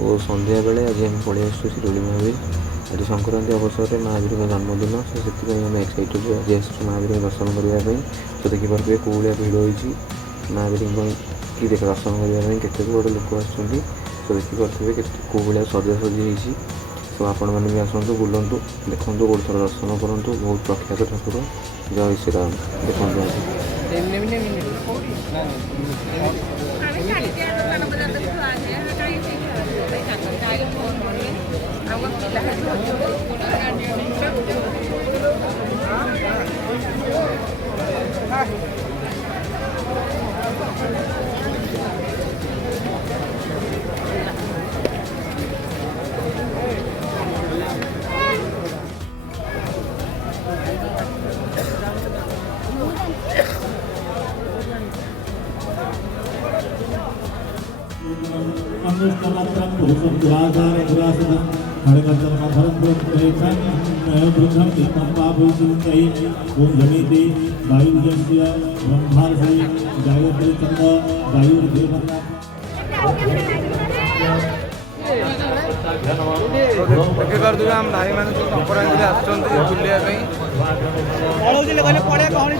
तो संध्या बेले आज आम पलि आसु शिरोली महावीर। आज संक्रांति अवसर में महावीर जन्मदिन, तो से आम एक्साइटेड आज आस महावीर दर्शन करने। तो देखिए कौलिया भिड़ होती महावीर की देख दर्शन करने के बड़े लोक आसो। तो देखिए कौ भाया सजासजी होती। तो आपण मैंने भी आसतु बुलतु देखूँ गोटे थर दर्शन करूँ। बहुत प्रख्यात ठाकुर जय श्रीराम। देखो अनुष्टमात्रं पुरुषं दुराचारदुरासनं हरिकर्तनमधरं प्रेक्षं वृद्धं तीर्थं पापविचिन्तये ॐ जमेते वायुजस्य ब्रह्मार्षे गायत्री छन्द वायुर्देवं। देखिए हम भाई मैंने जो संक्रांति आसुले पड़े कहनी